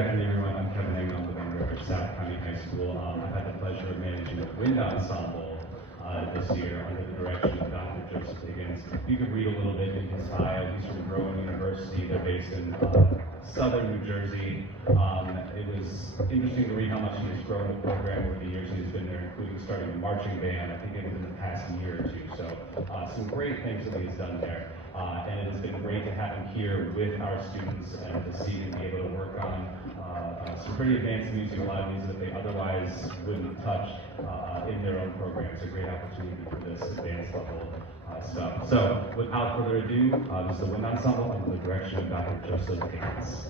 afternoon, everyone. I'm Kevin Hagan. I'm the member of South County High School. I've had the pleasure of managing the wind ensemble this year under the direction of Dr. Joseph Higgins. You could read a little bit in his bio. He's from Rowan University. They're based in southern New Jersey. It was interesting to read how much he has grown the program over the years he's been there, including starting a marching band, I think it was in the past year or two. So some great things that he has done there. And it has been great to have him here with our students and to see him be able to work on some pretty advanced music, a lot of music that they otherwise wouldn't touch in their own program. It's a great opportunity for this advanced level stuff. So without further ado, this is the Wind Ensemble under the direction of Dr. Joseph Higgins.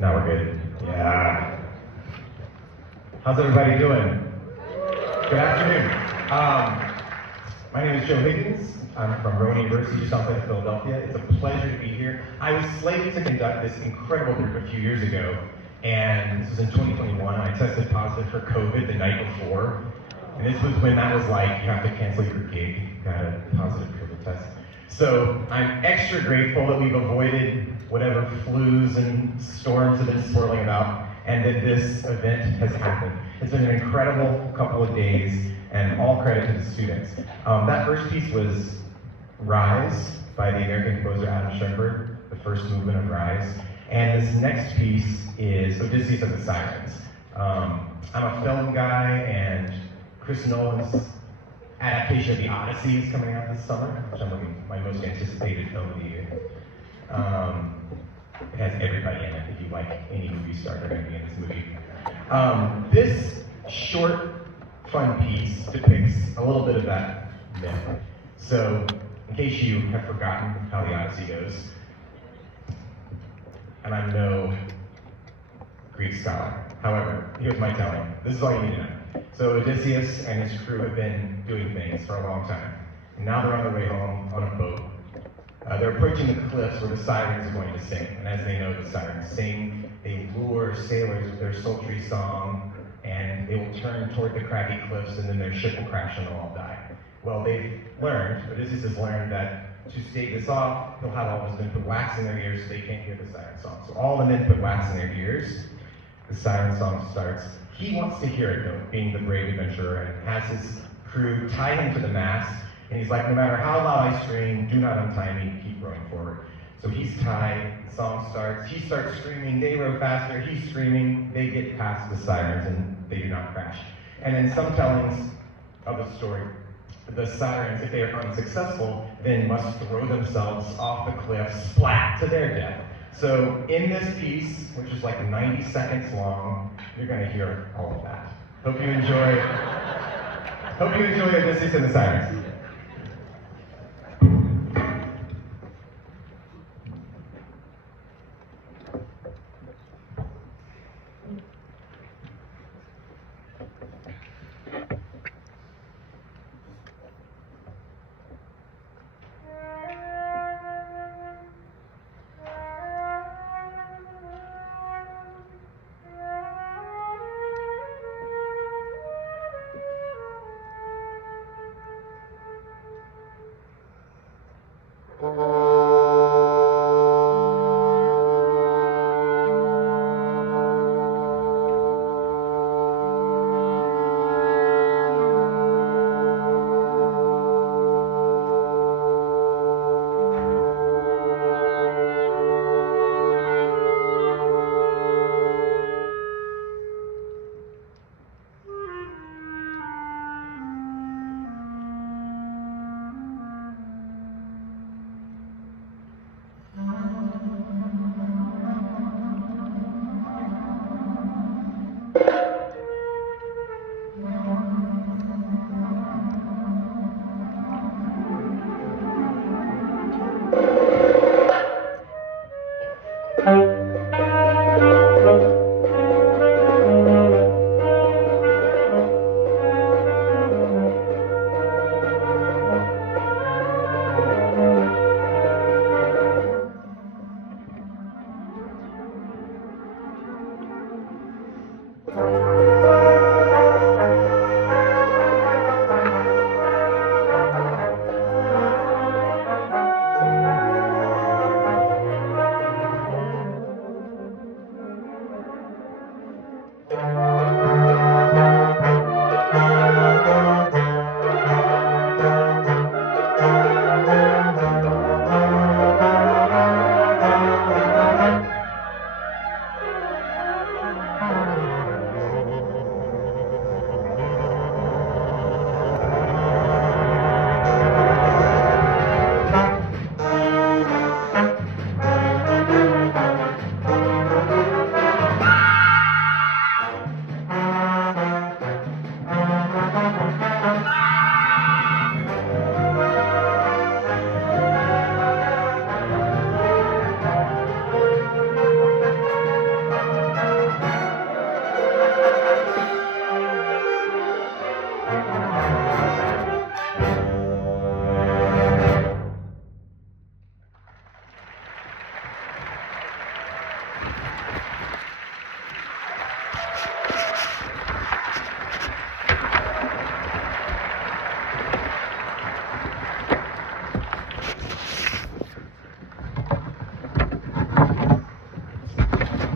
Now we're good. Yeah. How's everybody doing? Good afternoon. My name is Joe Higgins. I'm from Rowan University, just outside of Philadelphia. It's a pleasure to be here. I was slated to conduct this incredible group a few years ago, and this was in 2021. I tested positive for COVID the night before, and this was when that was like, you have to cancel your gig, got a positive COVID test. So I'm extra grateful that we've avoided whatever flus and storms have been swirling about. and that this event has happened. It's been an incredible couple of days, and all credit to the students. That first piece was Rise by the American composer Adam Schoenberg, the first movement of Rise. And this next piece is Odysseus and the Sirens. I'm a film guy, and Chris Nolan's adaptation of The Odyssey is coming out this summer, which I'm looking my most anticipated film of the year. It has everybody in it. If you like any movie star, they're going to be in this movie. This short, fun piece depicts a little bit of that myth. So, in case you have forgotten how The Odyssey goes, and I'm no Greek scholar. However, here's my telling. This is all you need to know. So Odysseus and his crew have been doing things for a long time. And now they're on their way home on a boat. They're approaching the cliffs where the sirens are going to sing. And as they know, the sirens sing. They lure sailors with their sultry song, and they will turn toward the craggy cliffs, and then their ship will crash and they'll all die. Well, Odysseus has learned that to stave this off, he'll have all his men put wax in their ears so they can't hear the siren song. So all the men put wax in their ears. The siren song starts. He wants to hear it though, being the brave adventurer, and has his crew tie him to the mast. And he's like, no matter how loud I scream, do not untie me, keep rowing forward. So he's tied, the song starts, he starts screaming, they row faster, he's screaming, they get past the sirens and they do not crash. And in some tellings of the story, the sirens, if they are unsuccessful, then must throw themselves off the cliff, splat to their death. So in this piece, which is like 90 seconds long, you're going to hear all of that. Hope you enjoy Odysseus and the Sirens.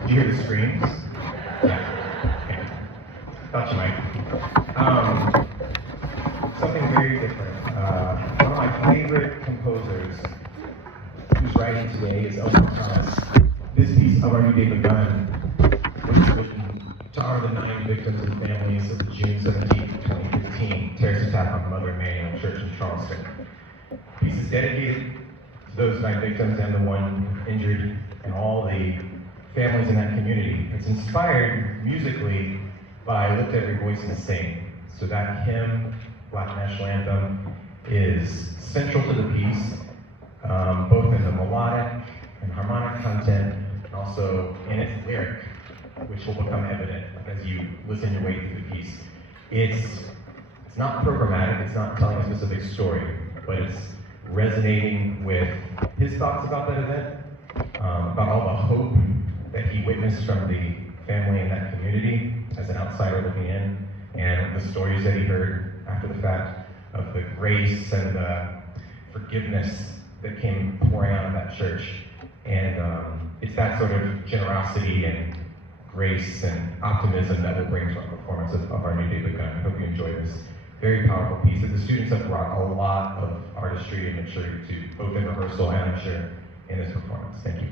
You hear the screams? my favorite composers who's writing today is Elmer Thomas. This piece of Our New Day Begun was written to honor the 9 victims and families of the June 17, 2015 terrorist attack on Mother Emanuel Church in Charleston. The piece is dedicated to those 9 victims and the one injured and all the families in that community. It's inspired musically by Lift Every Voice and Sing. So that hymn, Black National Anthem, is central to the piece, both in the melodic and harmonic content, and also in its lyric, which will become evident as you listen your way through the piece. It's not programmatic, it's not telling a specific story, but it's resonating with his thoughts about that event, about all the hope that he witnessed from the family in that community as an outsider looking in, and the stories that he heard after the fact of the grace and the forgiveness that came pouring out of that church. And it's that sort of generosity and grace and optimism that will bring to our performance of Our New Day Begun. I hope you enjoy this very powerful piece. And the students have brought a lot of artistry and maturity to both in rehearsal and I'm sure in this performance. Thank you.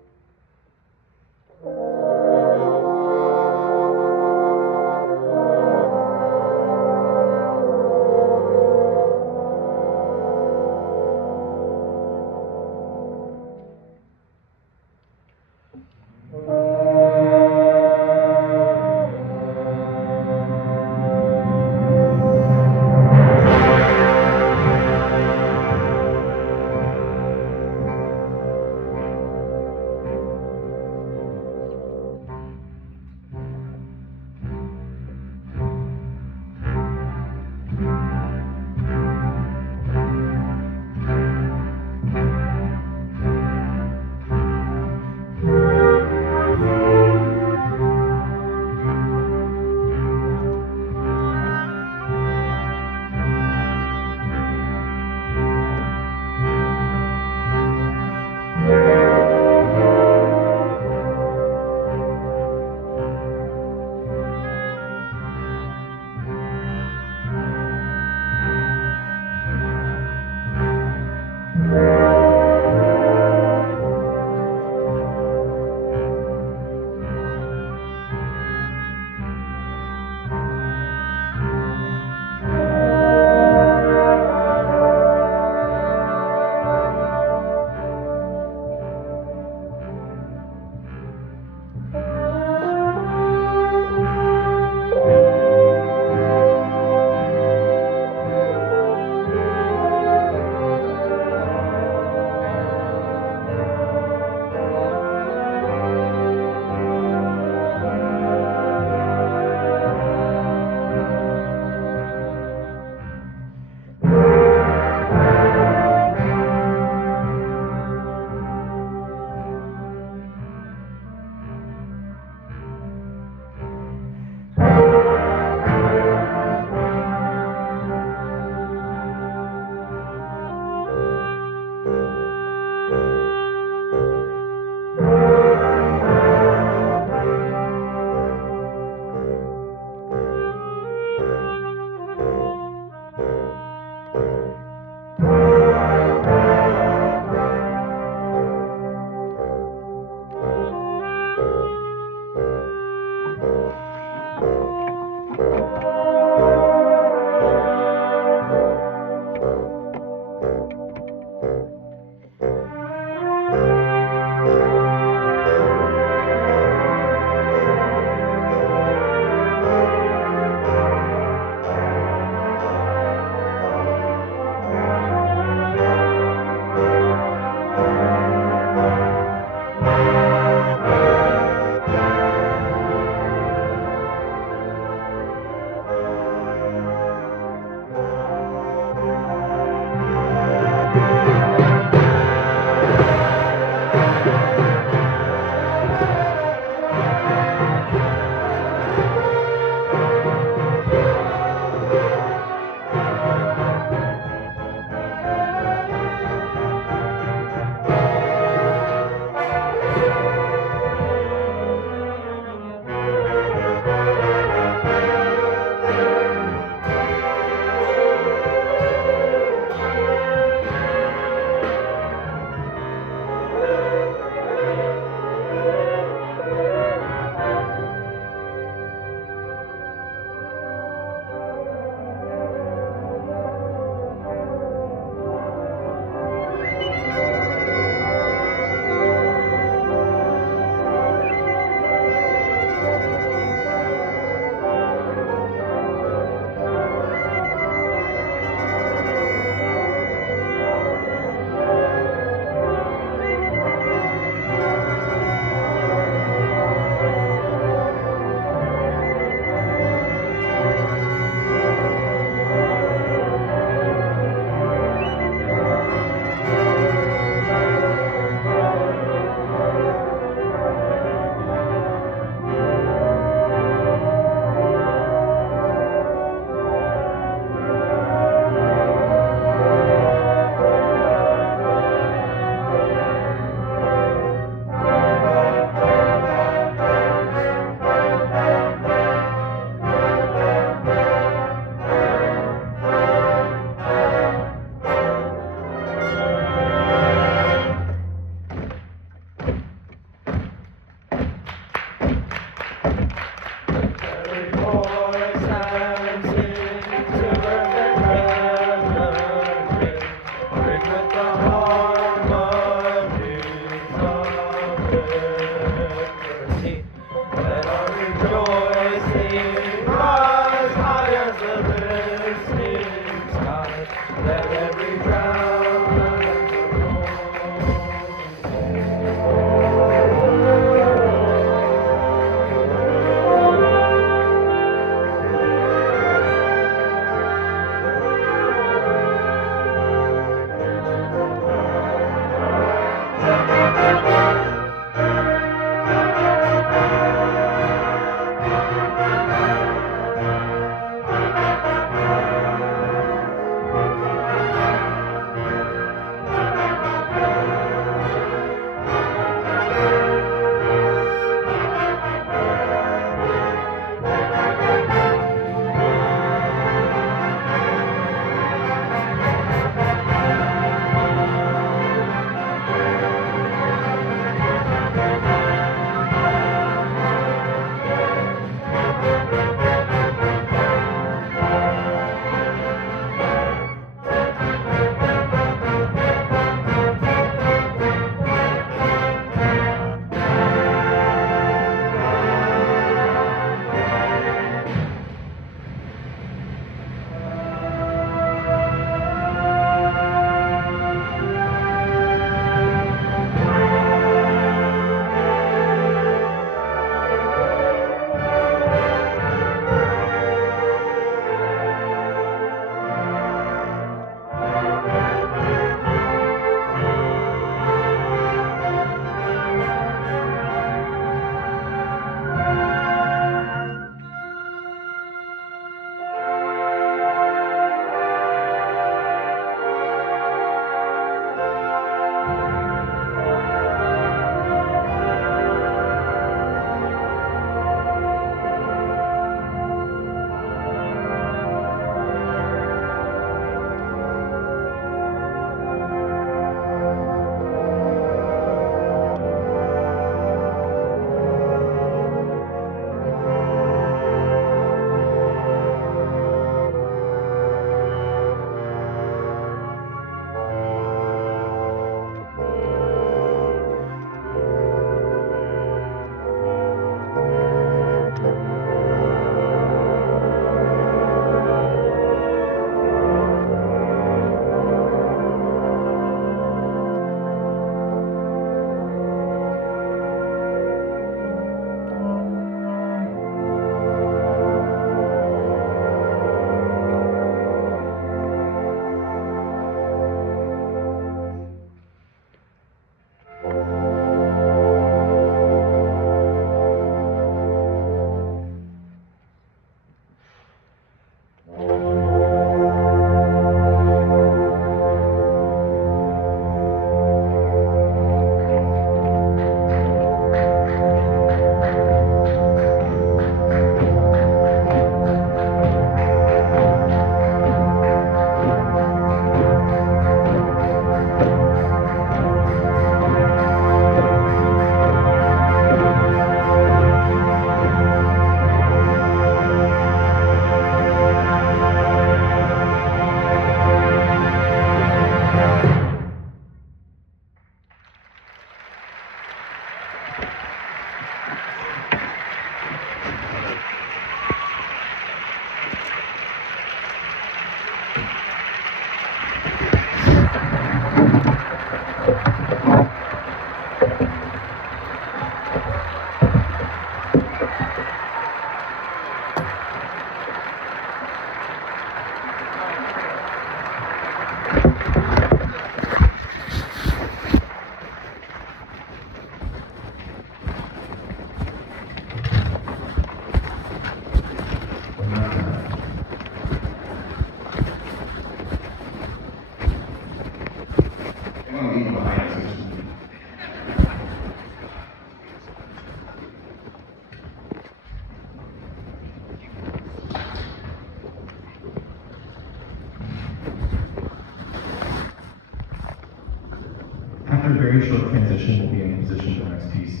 very short transition. We'll be in position for the next piece.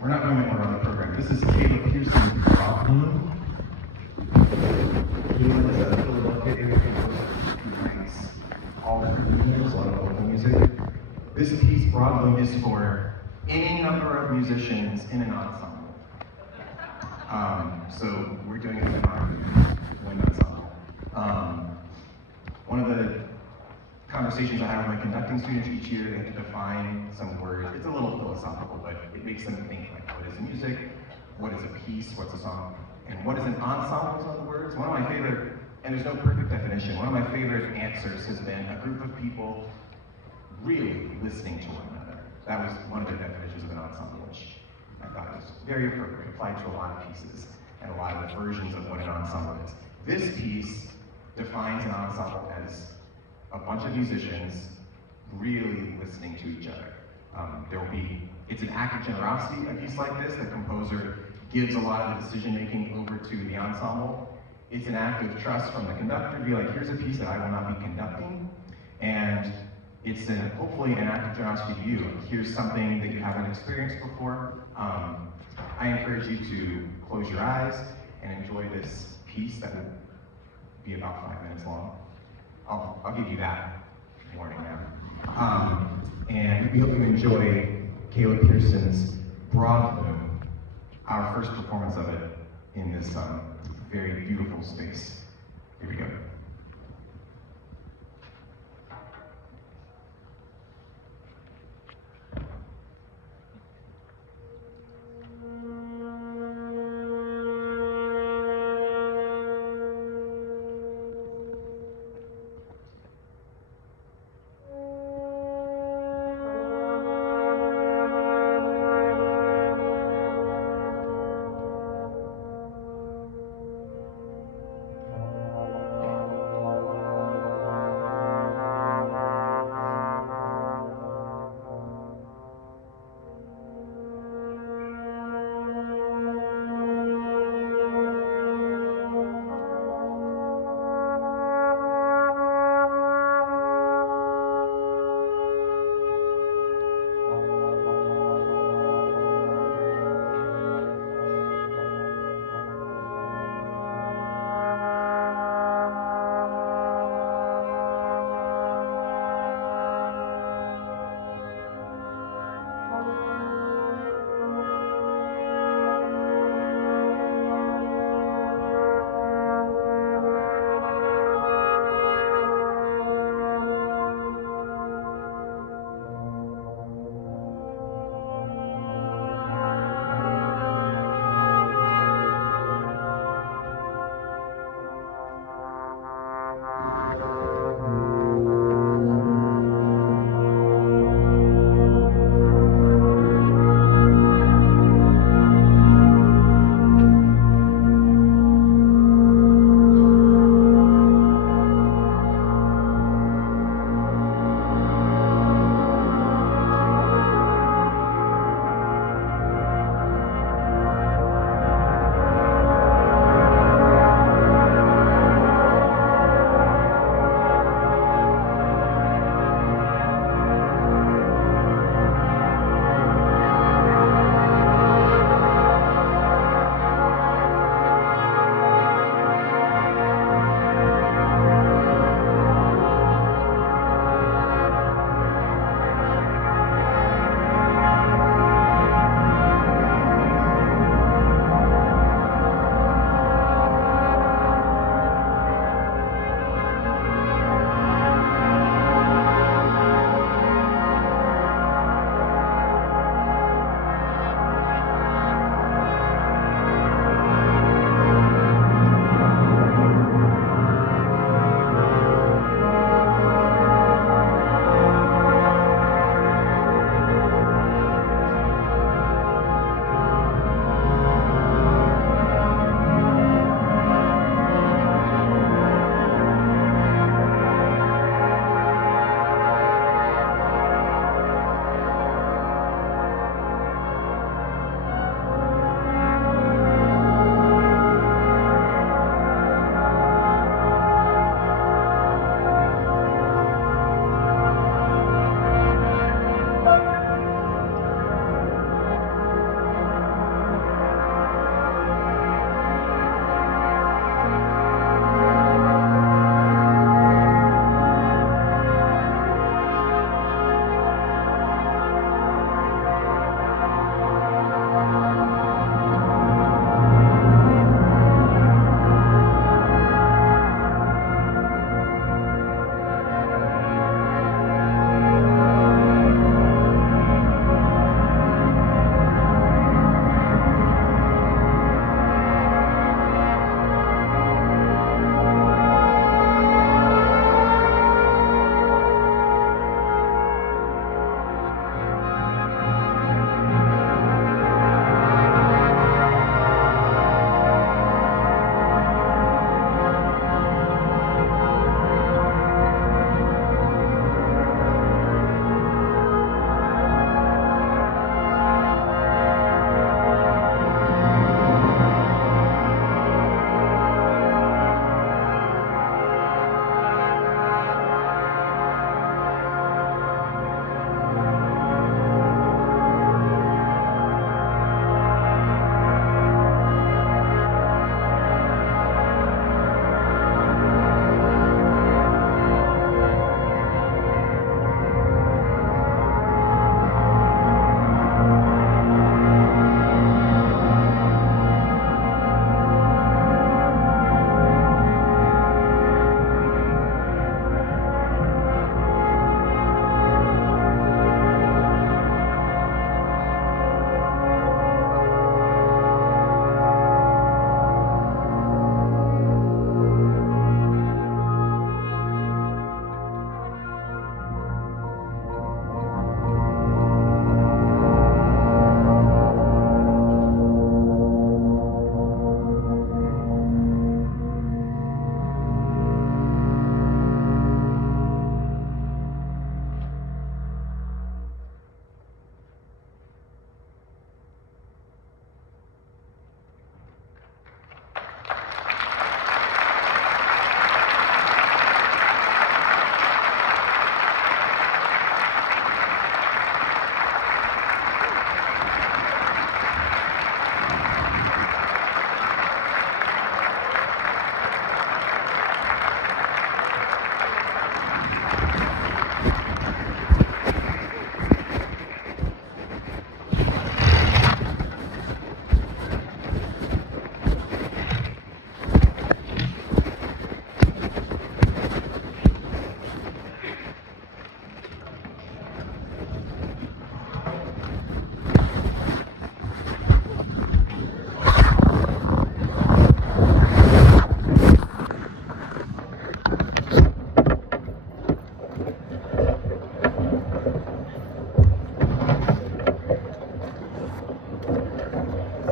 We're not going anywhere on the program. This is Caleb Pearson Rock Bloom. Caleb is a Philadelphia area composer who writes all different genres, a lot of local music. This piece, Broad Bloom, is for any number of musicians in an ensemble. So we're doing it with our wind ensemble. One of the conversations I have with my conducting students each year, they have to define some words. It's a little philosophical, but it makes them think, like, what is music? What is a piece? What's a song? And what is an ensemble is other words? One of my favorite, and there's no perfect definition, one of my favorite answers has been a group of people really listening to one another. That was one of the definitions of an ensemble, which I thought was very appropriate, applied to a lot of pieces and a lot of the versions of what an ensemble is. This piece defines an ensemble as a bunch of musicians really listening to each other. It's an act of generosity, a piece like this. The composer gives a lot of the decision-making over to the ensemble. It's an act of trust from the conductor to be like, here's a piece that I will not be conducting, and it's hopefully an act of generosity to you. Here's something that you haven't experienced before. I encourage you to close your eyes and enjoy this piece that will be about 5 minutes long. I'll give you that warning now. And we hope you enjoy Caleb Pearson's Broad Bloom, our first performance of it in this very beautiful space. Here we go.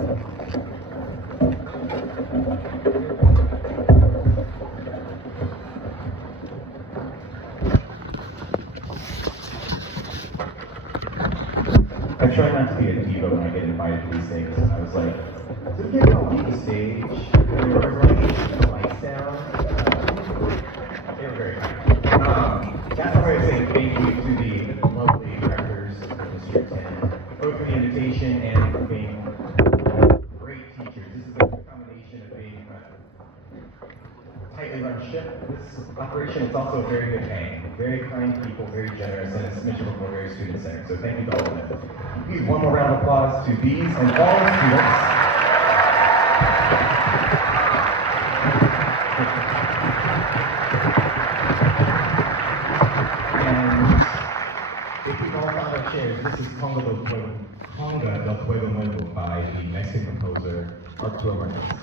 I try not to be a diva when I get invited to these things. And I was like, so we can't all leave the stage. They were running the lights down. They were very kind. That's why I say thank you to the lovely directors of District 10, both for the invitation and for being great teachers. This is a combination of being a tightly run ship. This operation is also very good paying. Very kind people, very generous, and it's mission before very student-centered. So thank you to all of them. Please, one more round of applause to these and all the students. And if we all found our chairs, this is Conga del Fuego Nuevo by the Mexican composer Arturo Martinez.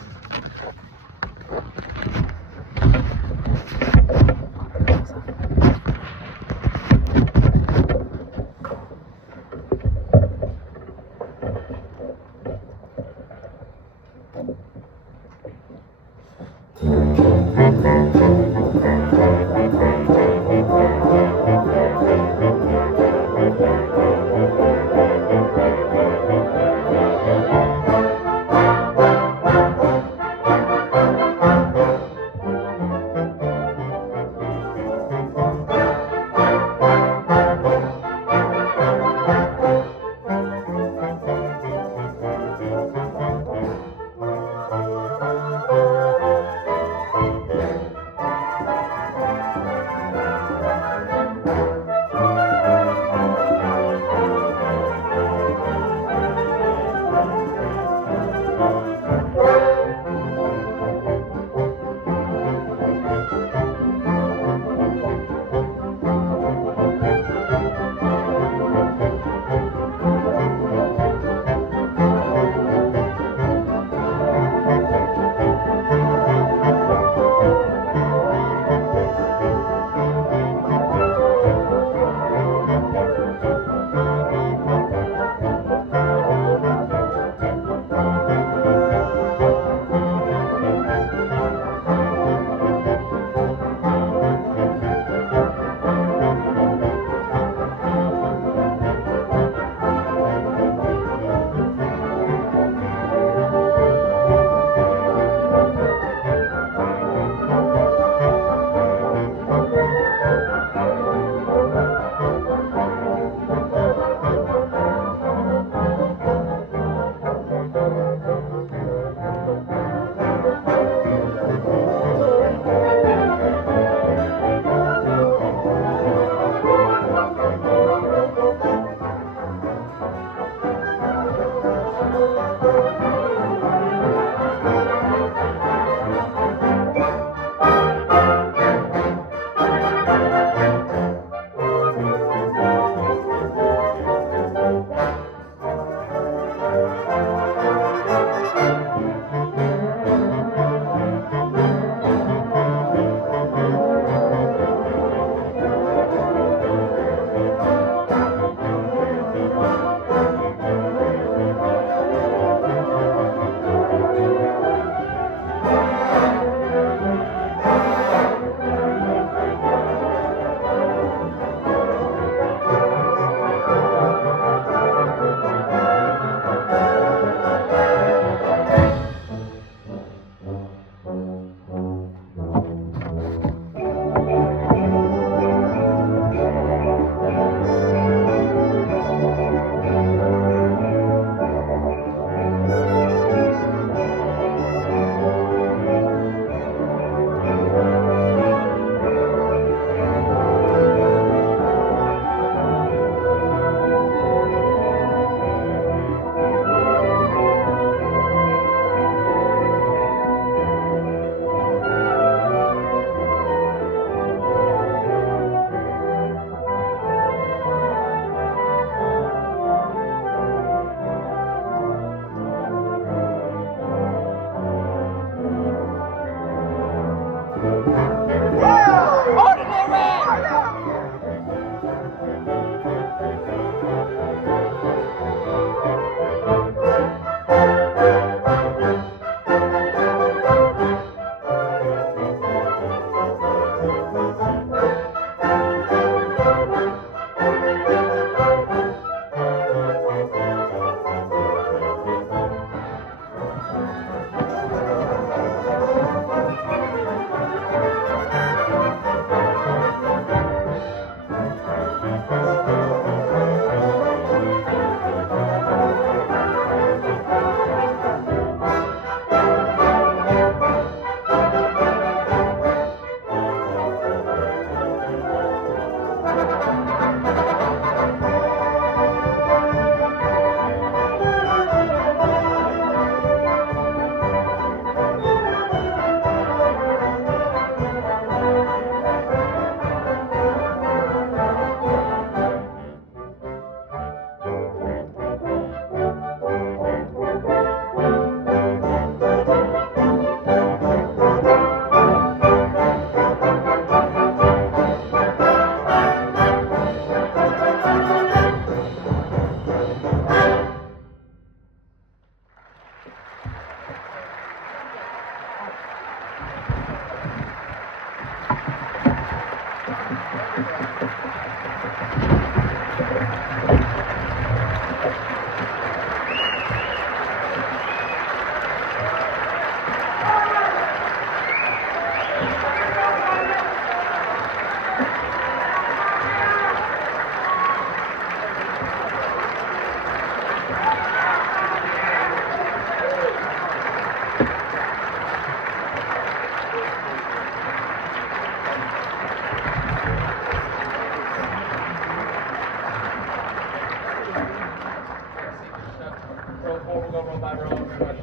very much.